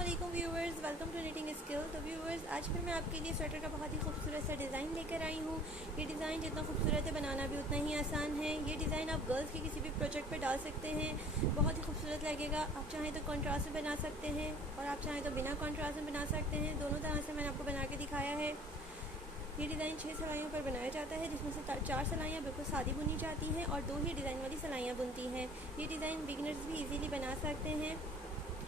अस्सलामुअलैकुम viewers, welcome to knitting skill. तो viewers, आज फिर मैं आपके लिए स्वेटर का बहुत ही खूबसूरत सा डिज़ाइन लेकर आई हूँ। ये डिज़ाइन जितना खूबसूरत है, बनाना भी उतना ही आसान है। ये डिज़ाइन आप गर्ल्स के किसी भी प्रोजेक्ट पे डाल सकते हैं, बहुत ही खूबसूरत लगेगा। आप चाहें तो कॉन्ट्रास्ट में बना सकते हैं और आप चाहें तो बिना कॉन्ट्रास्ट में बना सकते हैं। दोनों तरह से मैंने आपको बना के दिखाया है। ये डिज़ाइन 6 सिलाइयों पर बनाया जाता है, जिसमें से 4 सिलाइयाँ बिल्कुल सादी बुनी जाती हैं और 2 ही डिज़ाइन वाली सिलाइयाँ बुनती हैं। ये डिज़ाइन बिगिनर्स भी इजीली बना सकते हैं।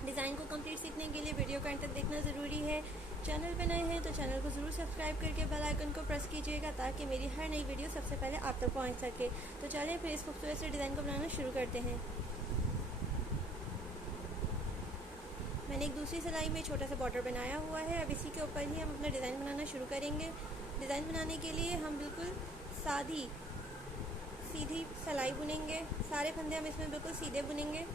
डिज़ाइन को कंप्लीट सीखने के लिए वीडियो को अंत तक देखना ज़रूरी है। चैनल पर नए हैं तो चैनल को ज़रूर सब्सक्राइब करके बेल आइकन को प्रेस कीजिएगा, ताकि मेरी हर नई वीडियो सबसे पहले आप तक पहुंच सके। तो चलिए फिर इस खूबसूरत से डिज़ाइन को बनाना शुरू करते हैं। मैंने एक दूसरी सिलाई में छोटा सा बॉर्डर बनाया हुआ है। अब इसी के ऊपर ही हम अपना डिज़ाइन बनाना शुरू करेंगे। डिज़ाइन बनाने के लिए हम बिल्कुल सीधी सिलाई बुनेंगे। सारे फंदे हम इसमें बिल्कुल सीधे बुनेंगे।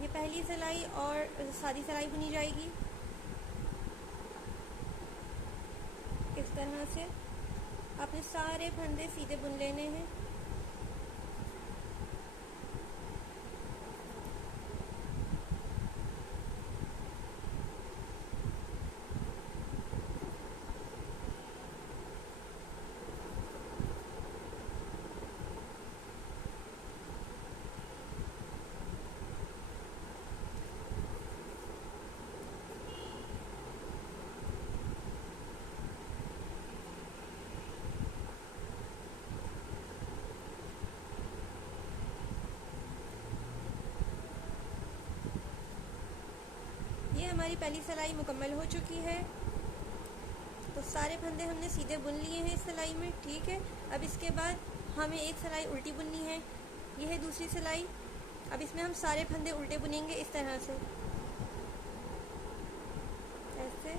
ये पहली सिलाई और सादी सिलाई बुनी जाएगी इस तरह से। आपने सारे फंदे सीधे बुन लेने हैं। ये हमारी पहली सिलाई मुकम्मल हो चुकी है। तो सारे फंदे हमने सीधे बुन लिए हैं इस सिलाई में, ठीक है। अब इसके बाद हमें एक सिलाई उल्टी बुननी है। यह है दूसरी सिलाई। अब इसमें हम सारे फंदे उल्टे बुनेंगे इस तरह से, ऐसे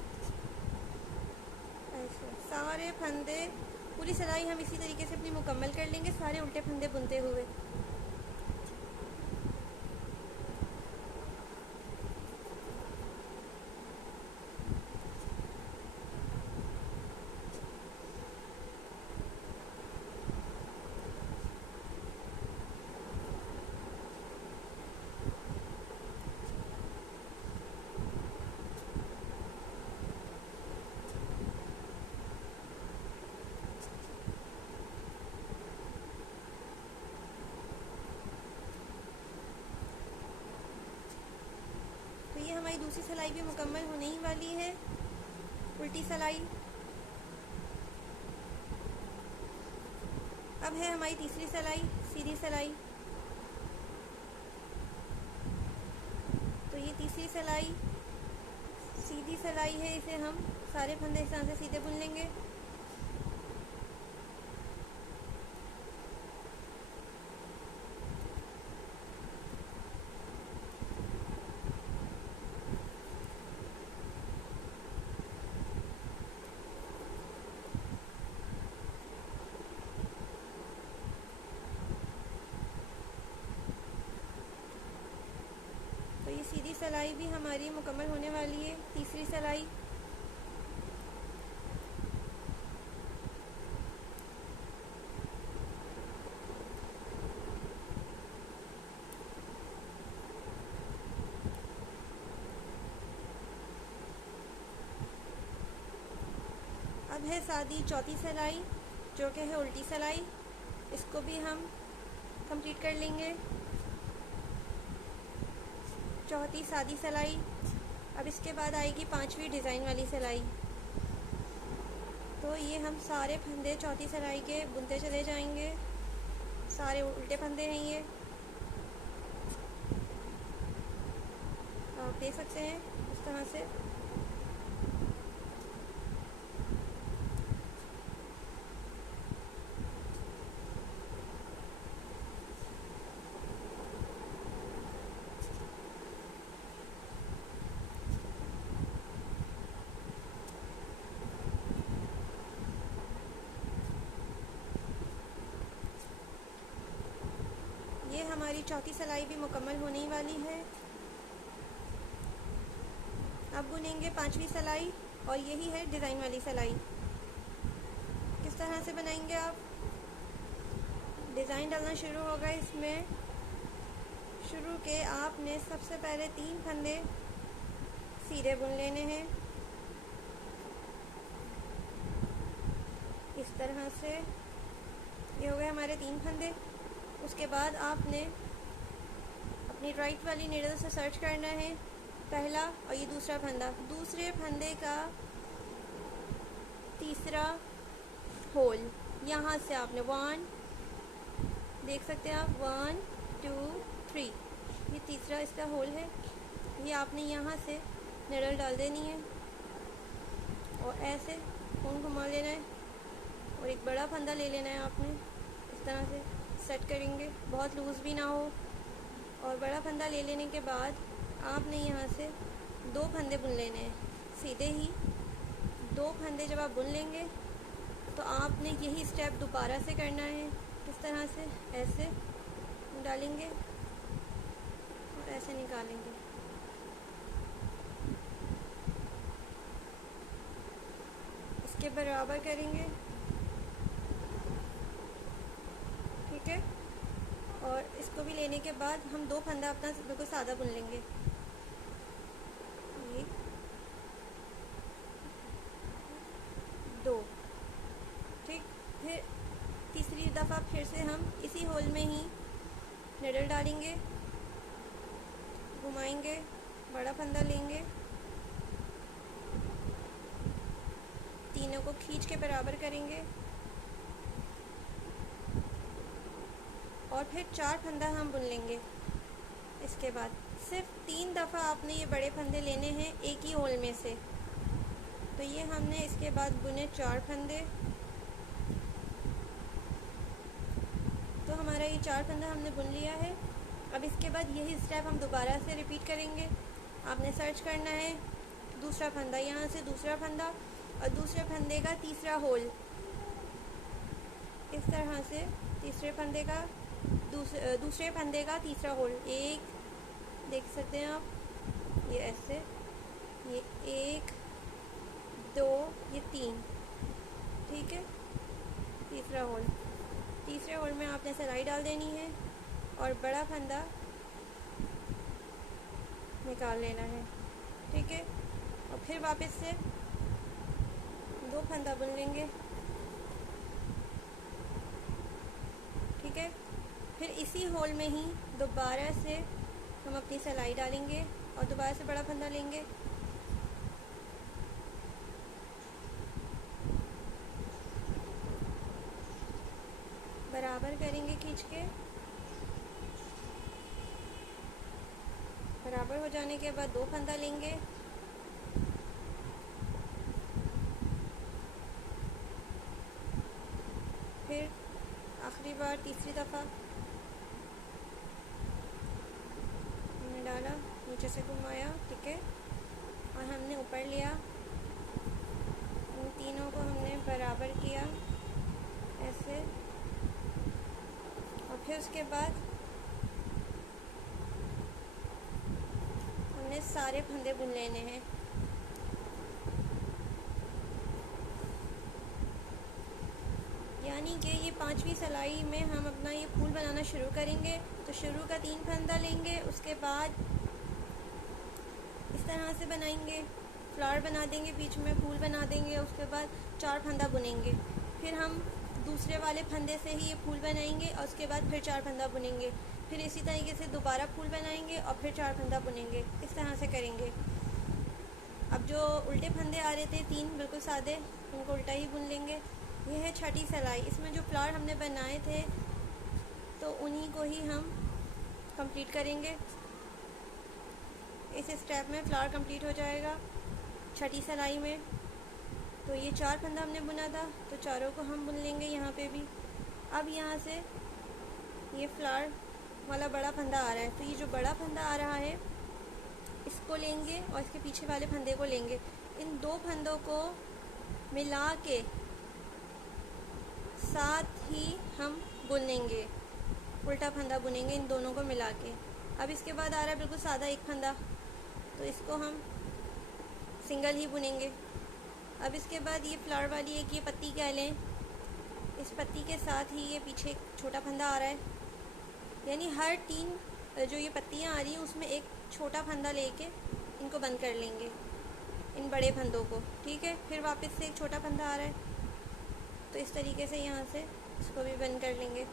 ऐसे सारे फंदे। पूरी सिलाई हम इसी तरीके से अपनी मुकम्मल कर लेंगे, सारे उल्टे फंदे बुनते हुए। तो ये हमारी दूसरी सिलाई भी मुकम्मल होने ही वाली है। उल्टी सिलाई। अब है हमारी तीसरी सिलाई, सीधी सिलाई। तो ये तीसरी सिलाई सीधी सिलाई है, इसे हम सारे फंदे इस तरह से सीधे बुन लेंगे। तो ये सीधी सिलाई भी हमारी मुकम्मल होने वाली है। तीसरी सिलाई। अब है सादी चौथी सिलाई, जो कि है उल्टी सिलाई। इसको भी हम कंप्लीट कर लेंगे। चौथी सादी सिलाई। अब इसके बाद आएगी पांचवी डिज़ाइन वाली सिलाई। तो ये हम सारे फंदे चौथी सिलाई के बुनते चले जाएंगे। सारे उल्टे फंदे हैं ये, आप देख सकते हैं इस तरह से। ये हमारी चौथी सिलाई भी मुकम्मल होने ही वाली है। अब बुनेंगे पांचवी सिलाई, और यही है डिज़ाइन वाली सिलाई। किस तरह से बनाएंगे आप? डिज़ाइन डालना शुरू होगा इसमें शुरू के आपने सबसे पहले 3 फंदे सीधे बुन लेने हैं इस तरह से। ये हो गए हमारे 3 फंदे। उसके बाद आपने अपनी राइट वाली नीडल से सर्च करना है पहला और ये दूसरा फंदा, दूसरे फंदे का तीसरा होल यहाँ से आपने 1 देख सकते हैं आप 1 2 3 ये तीसरा इसका होल है, ये आपने यहाँ से नीडल डाल देनी है और ऐसे खून घुमा लेना है और एक बड़ा फंदा ले लेना है आपने। इस तरह से सेट करेंगे, बहुत लूज़ भी ना हो। और बड़ा फंदा ले लेने के बाद आपने यहाँ से 2 फंदे बुन लेने हैं सीधे ही। 2 फंदे जब आप बुन लेंगे तो आपने यही स्टेप दोबारा से करना है। इस तरह से ऐसे डालेंगे और ऐसे निकालेंगे। इसके बराबर करेंगे, ठीक है। और इसको भी लेने के बाद हम 2 फंदा अपना बिल्कुल सादा बुन लेंगे, ये 2, ठीक। फिर तीसरी दफ़ा फिर से हम इसी होल में ही नीडल डालेंगे, घुमाएंगे, बड़ा फंदा लेंगे, तीनों को खींच के बराबर करेंगे और फिर 4 फंदा हम बुन लेंगे। इसके बाद सिर्फ 3 दफ़ा आपने ये बड़े फंदे लेने हैं एक ही होल में से। तो ये हमने इसके बाद बुने 4 फंदे। तो हमारा ये 4 फंदा हमने बुन लिया है। अब इसके बाद यही स्टेप हम दोबारा से रिपीट करेंगे। आपने सर्च करना है दूसरा फंदा, यहाँ से दूसरा फंदा और दूसरे फंदे का तीसरा होल। इस तरह से तीसरे फंदे का दूसरे फंदे का तीसरा होल, एक देख सकते हैं आप, ये ऐसे, ये 1 2 ये 3, ठीक है। तीसरा होल, तीसरे होल में आपने सिलाई डाल देनी है और बड़ा फंदा निकाल लेना है, ठीक है। और फिर वापस से 2 फंदा बुन लेंगे, ठीक है। फिर इसी होल में ही दोबारा से हम अपनी सिलाई डालेंगे और दोबारा से बड़ा फंदा लेंगे, बराबर करेंगे खींच के। बराबर हो जाने के बाद 2 फंदा लेंगे, फिर आखिरी बार तीसरी दफ़ा हमने डाला, नीचे से घुमाया, ठीक है। और हमने ऊपर लिया, इन तीनों को हमने बराबर किया ऐसे। और फिर उसके बाद हमने सारे फंदे बुन लेने हैं। यानी कि ये 5वीं सिलाई में हम अपना ये फूल बनाना शुरू करेंगे। तो शुरू का 3 फंदा लेंगे, उसके बाद इस तरह से बनाएंगे, फ्लावर बना देंगे, बीच में फूल बना देंगे, उसके बाद 4 फंदा बुनेंगे। फिर हम दूसरे वाले फंदे से ही ये फूल बनाएंगे और उसके बाद फिर 4 फंदा बुनेंगे। फिर इसी तरीके से दोबारा फूल बनाएंगे और फिर 4 फंदा बुनेंगे। इस तरह से करेंगे। अब जो उल्टे फंदे आ रहे थे 3 बिल्कुल सादे, उनको उल्टा ही बुन लेंगे। यह है 6ठी सिलाई। इसमें जो फ्लावर हमने बनाए थे तो उन्हीं को ही हम कंप्लीट करेंगे। इस स्टेप में फ्लावर कंप्लीट हो जाएगा 6ठी सिलाई में। तो ये 4 फंदा हमने बुना था, तो चारों को हम बुन लेंगे यहाँ पे भी। अब यहाँ से ये फ्लावर वाला बड़ा फंदा आ रहा है, तो ये जो बड़ा फंदा आ रहा है इसको लेंगे और इसके पीछे वाले फंदे को लेंगे। इन 2 फंदों को मिला के साथ ही हम बुनेंगे, उल्टा फंदा बुनेंगे इन दोनों को मिला के। अब इसके बाद आ रहा है बिल्कुल सादा एक फंदा, तो इसको हम सिंगल ही बुनेंगे। अब इसके बाद ये फ्लावर वाली एक ये पत्ती कह लें, इस पत्ती के साथ ही ये पीछे एक छोटा फंदा आ रहा है। यानी हर 3 जो ये पत्तियाँ आ रही हैं उसमें एक छोटा फंदा लेके इनको बंद कर लेंगे, इन बड़े फंदों को। ठीक है, फिर वापस से एक छोटा फंदा आ रहा है तो इस तरीके से यहाँ से इसको भी बंद कर लेंगे।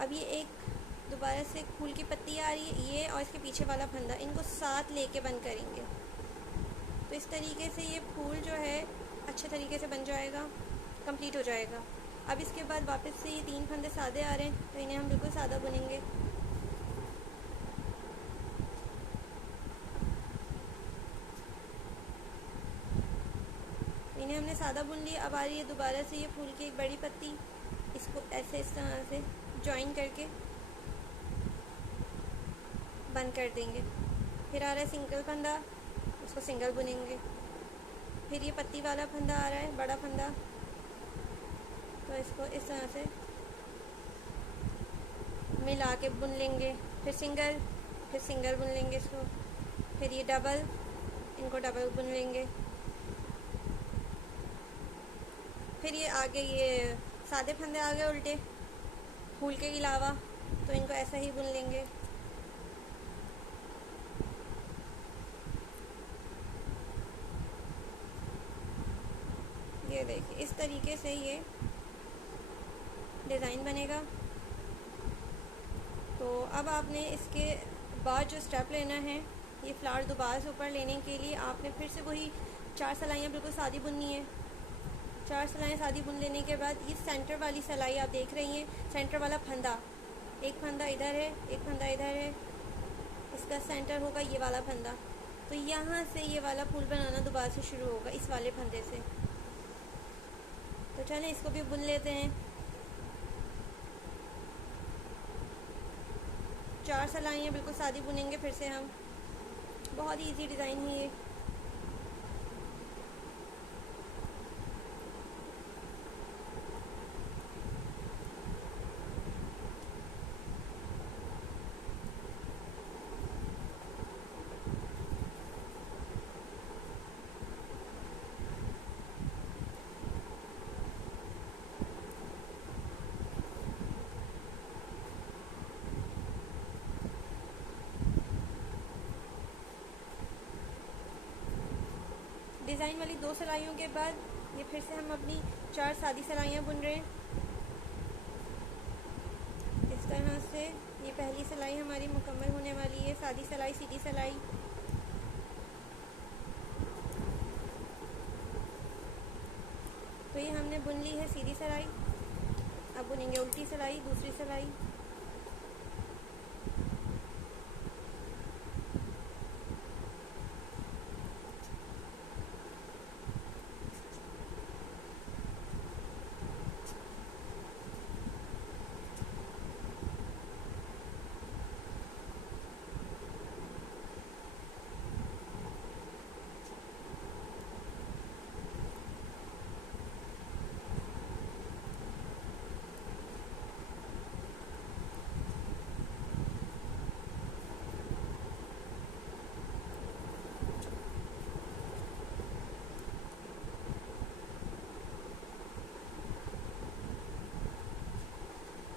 अब ये एक दोबारा से फूल की पत्ती आ रही है, ये और इसके पीछे वाला फंदा, इनको साथ लेके बंद करेंगे। तो इस तरीके से ये फूल जो है अच्छे तरीके से बन जाएगा, कंप्लीट हो जाएगा। अब इसके बाद वापस से ये 3 फंदे सादे आ रहे हैं तो इन्हें हम बिल्कुल सादा बुनेंगे। इन्हें हमने सादा बुन लिया। अब आ रही है दोबारा से ये फूल की एक बड़ी पत्ती, इसको ऐसे इस तरह से जॉइन करके बंद कर देंगे। फिर आ रहा है सिंगल फंदा, इसको सिंगल बुनेंगे। फिर ये पत्ती वाला फंदा आ रहा है, बड़ा फंदा, तो इसको इस तरह से मिला के बुन लेंगे। फिर सिंगल बुन लेंगे इसको। फिर ये डबल, इनको डबल बुन लेंगे। फिर ये आगे ये सादे फंदे आ गए उल्टे फूल के अलावा, तो इनको ऐसा ही बुन लेंगे। ये देखिए इस तरीके से ये डिज़ाइन बनेगा। तो अब आपने इसके बाद जो स्टेप लेना है, ये फ्लावर दोबारा से ऊपर लेने के लिए आपने फिर से वही 4 सिलाइयाँ बिल्कुल सादी बुननी है। 4 सिलाइयाँ सादी बुन लेने के बाद ये सेंटर वाली सिलाई आप देख रही हैं, सेंटर वाला फंदा, एक फंदा इधर है, एक फंदा इधर है, इसका सेंटर होगा ये वाला फंदा। तो यहाँ से ये वाला फूल बनाना दोबारा से शुरू होगा इस वाले फंदे से। तो चलें इसको भी बुन लेते हैं। 4 सिलाइयाँ बिल्कुल सादी बुनेंगे फिर से हम। बहुत ही इजी डिज़ाइन है ये। डिज़ाइन वाली 2 सिलाइयों के बाद ये फिर से हम अपनी 4 सादी सिलाइयाँ बुन रहे हैं। इस तरह से ये पहली सिलाई हमारी मुकम्मल होने वाली है, सादी सिलाई, सीधी सिलाई। तो ये हमने बुन ली है सीधी सिलाई। अब बुनेंगे उल्टी सिलाई, दूसरी सिलाई।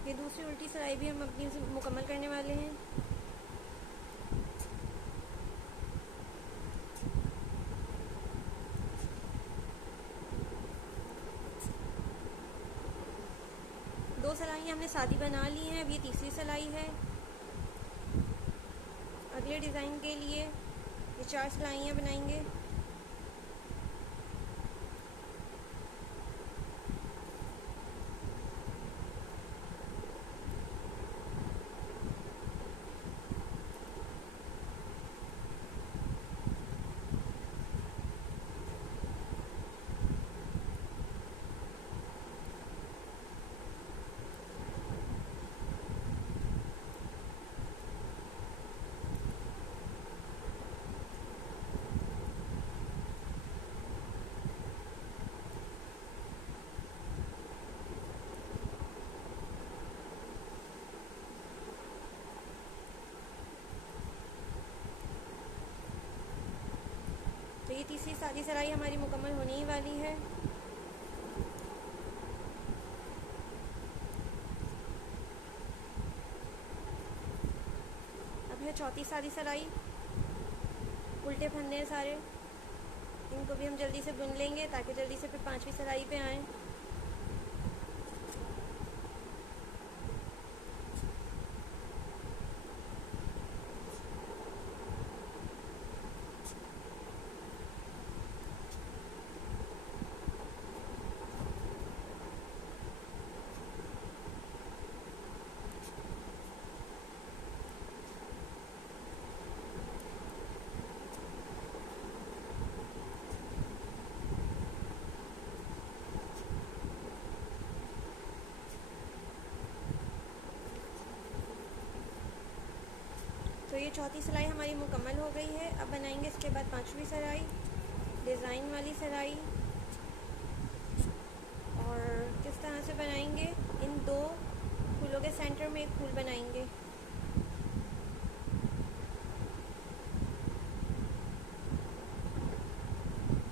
ये दूसरी उल्टी सिलाई भी हम अपनी मुकम्मल करने वाले हैं। दो सिलाइयाँ हमने सादी बना ली हैं, अब ये तीसरी सिलाई है। अगले डिज़ाइन के लिए ये 4 सिलाइयाँ बनाएंगे। तो ये तीसरी सादी सिलाई हमारी मुकम्मल होने ही वाली है। है चौथी सारी सिलाई, उल्टे फंदे हैं सारे, इनको भी हम जल्दी से बुन लेंगे ताकि जल्दी से फिर पांचवी सिलाई पे आएँ। तो ये चौथी सिलाई हमारी मुकम्मल हो गई है। अब बनाएंगे इसके बाद पांचवी सिलाई, डिज़ाइन वाली सिलाई। और किस तरह से बनाएंगे, इन दो फूलों के सेंटर में एक फूल बनाएंगे।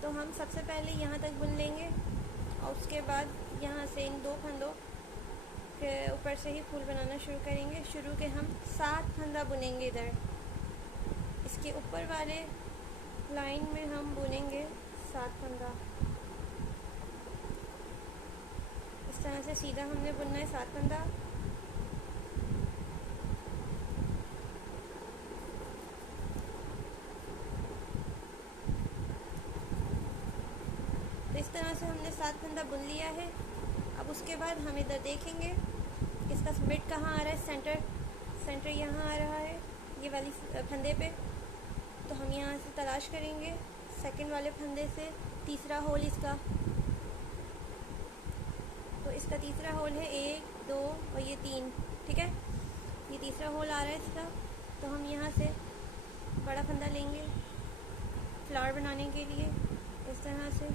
तो हम सबसे पहले यहाँ तक बुन लेंगे और उसके बाद यहाँ से इन दो फंदों के ऊपर से ही फूल बनाना शुरू करेंगे। शुरू के हम 7 फंदा बुनेंगे इधर, इसके ऊपर वाले लाइन में हम बुनेंगे 7 फंदा। इस तरह से सीधा हमने बुनना है 7 फंदा। तो इस तरह से हमने 7 फंदा बुन लिया है। अब उसके बाद हम इधर देखेंगे इसका मिड कहाँ आ रहा है, सेंटर यहाँ आ रहा है ये वाली फंदे पे। तो हम यहाँ से तलाश करेंगे सेकंड वाले फंदे से तीसरा होल इसका। तो इसका तीसरा होल है 1, 2 और ये 3, ठीक है, ये तीसरा होल आ रहा है इसका। तो हम यहाँ से बड़ा फंदा लेंगे फ्लावर बनाने के लिए। इस तरह से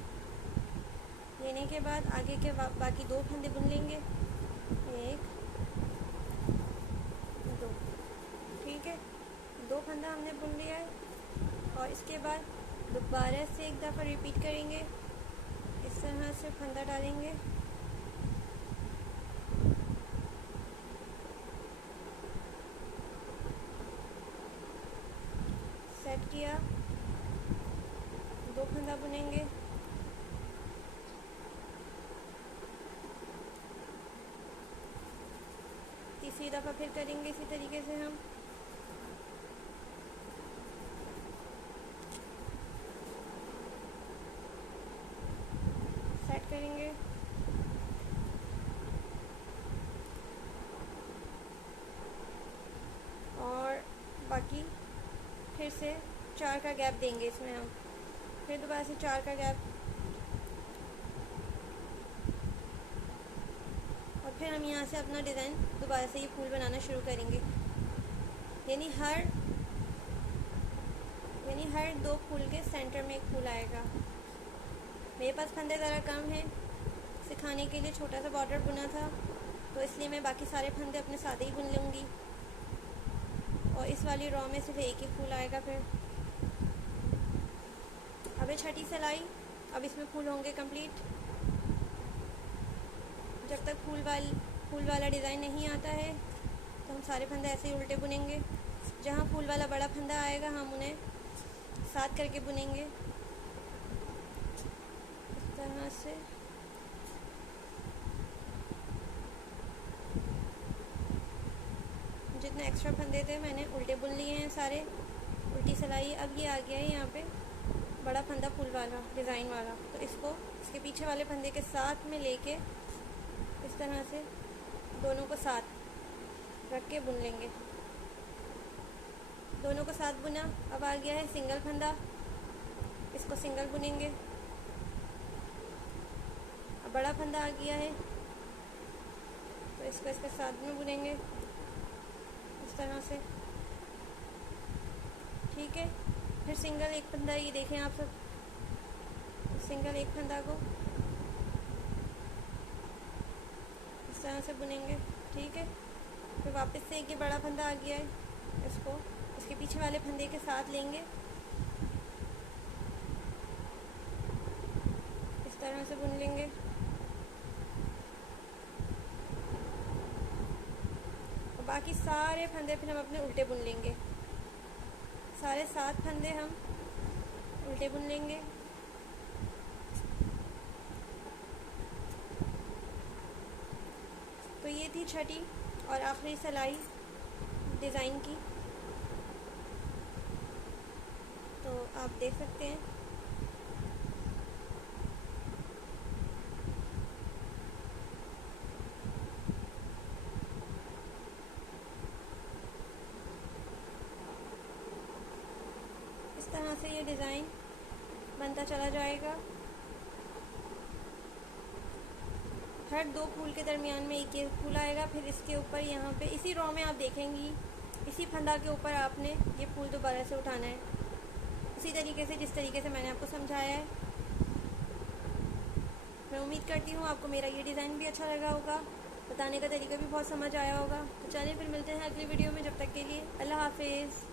लेने के बाद आगे के बाकी 2 फंदे बुन लेंगे, 1, 2, ठीक है, 2 फंदा हमने बुन लिया है। और इसके बाद दोबारा से एक दफ़ा रिपीट करेंगे, इस तरह से फंदा डालेंगे, सेट किया, 2 फंदा बुनेंगे, तीसरी दफ़ा फिर करेंगे इसी तरीके से हम। सेट करेंगे, और बाकी फिर से 4 का गैप देंगे इसमें हम, फिर दोबारा से 4 का गैप, और फिर हम यहाँ से अपना डिज़ाइन दोबारा से ये फूल बनाना शुरू करेंगे। यानी हर 2 फूल के सेंटर में एक फूल आएगा। मेरे पास फंदे ज़रा कम हैं, सिखाने के लिए छोटा सा बॉर्डर बुना था, तो इसलिए मैं बाकी सारे फंदे अपने साथ ही बुन लूँगी। और इस वाली रॉ में सिर्फ एक ही फूल आएगा। फिर अब ये छठी सिलाई, अब इसमें फूल होंगे कंप्लीट। जब तक फूल वाला डिज़ाइन नहीं आता है तो हम सारे फंदे ऐसे ही उल्टे बुनेंगे। जहाँ फूल वाला बड़ा फंदा आएगा हम उन्हें साथ करके बुनेंगे इस तरह से। जितने एक्स्ट्रा फंदे थे मैंने उल्टे बुन लिए हैं सारे, उल्टी सिलाई। अब ये आ गया है यहाँ पे बड़ा फंदा फूल वाला डिज़ाइन वाला, तो इसको इसके पीछे वाले फंदे के साथ में लेके इस तरह से दोनों को साथ रख के बुन लेंगे। दोनों को साथ बुना। अब आ गया है सिंगल फंदा, इसको सिंगल बुनेंगे। अब बड़ा फंदा आ गया है तो इसको इसके साथ में बुनेंगे इस तरह से, ठीक है। फिर सिंगल एक फंदा, ये देखें आप सब, सिंगल एक फंदा को इस तरह से बुनेंगे, ठीक है। फिर वापस से एक ये बड़ा फंदा आ गया है, इसको इसके पीछे वाले फंदे के साथ लेंगे इस तरह से बुन लेंगे। और बाकी सारे फंदे फिर हम अपने उल्टे बुन लेंगे। सारे 7 फंदे हम उल्टे बुन लेंगे। तो ये थी छठी और आखिरी सिलाई डिज़ाइन की। तो आप देख सकते हैं इस तरह से ये डिज़ाइन बनता चला जाएगा। हर 2 फूल के दरमियान में एक ये फूल आएगा, फिर इसके ऊपर यहाँ पे इसी रो में आप देखेंगी, इसी फंदा के ऊपर आपने ये फूल दोबारा से उठाना है, उसी तरीके से जिस तरीके से मैंने आपको समझाया है। मैं उम्मीद करती हूँ आपको मेरा ये डिज़ाइन भी अच्छा लगा होगा, बताने का तरीका भी बहुत समझ आया होगा। तो चलिए फिर मिलते हैं अगली वीडियो में, जब तक के लिए अल्लाह हाफिज़।